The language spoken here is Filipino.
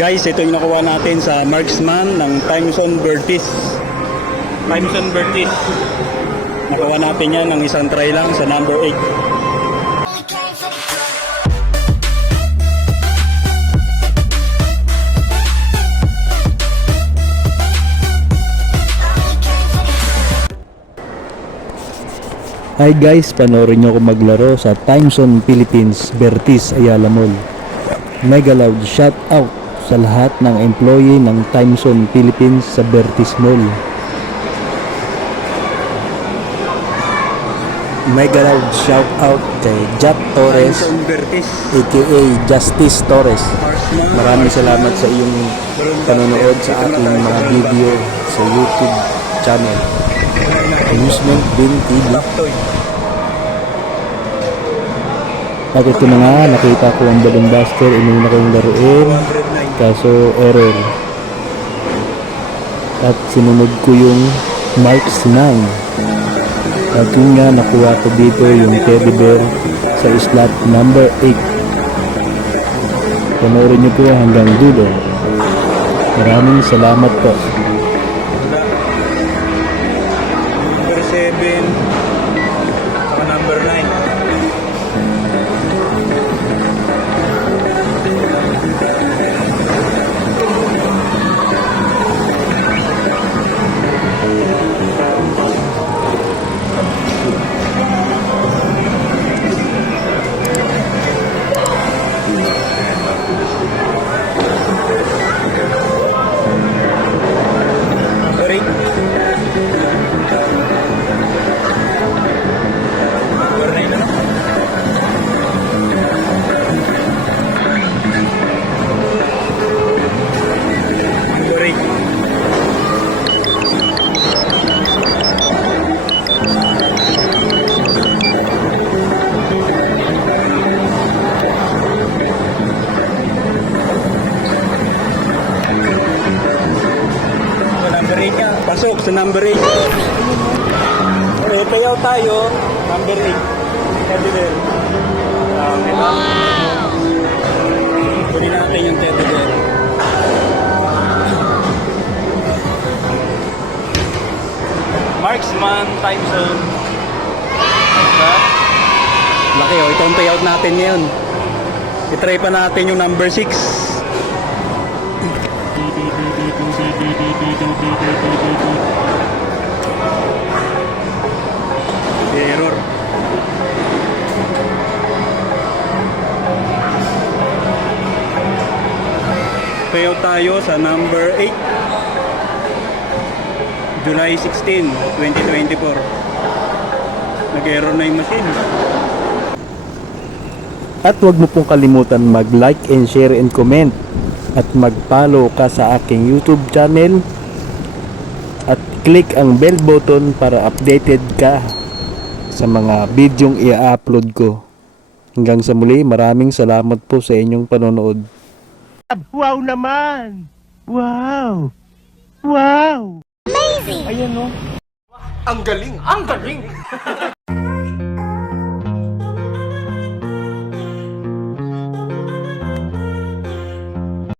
Guys, ito yung nakuha natin sa marksman ng Timeson Bertis. Timeson Bertis. Nakuha natin yan ng isang try lang sa number 8. Hi guys, panoorin nyo ako maglaro sa Timeson Philippines Bertis Ayala Mall. Mega loud shout out sa lahat ng employee ng Timeson Philippines sa Bertis Mall. Mega loud shout out kay Jack Torres aka Justice Torres. Maraming salamat sa iyong panonood sa aking mga video sa YouTube channel Amusement Bin TV. At ito na nga, nakita ko ang Balloon Buster, inuna kong laruin, kaso error. At sinunod ko yung Marks 9. At yun nga, nakuha ko dito yung teddy bear sa slot number 8. Panoorin niyo po hanggang dulo. Maraming salamat po. Number 7 saka number 9. Pasok sa number 8. Payaw tayo, number 8. Teddy bear. Kunin natin yung teddy bear. Marksman Timeson. Laki oh, ito ang payout natin ngayon. I-try pa natin yung number 6. Error. Payout tayo sa number 8. July 16, 2024. Nag-error na yung machine. At huwag mo pong kalimutan mag-like and share and comment. At mag-follow ka sa aking YouTube channel at click ang bell button para updated ka sa mga bidyong i-upload ko. Hanggang sa muli, maraming salamat po sa inyong panonood. Wow naman! Wow! Wow! Amazing! Ayan no? Ang galing! Ang galing!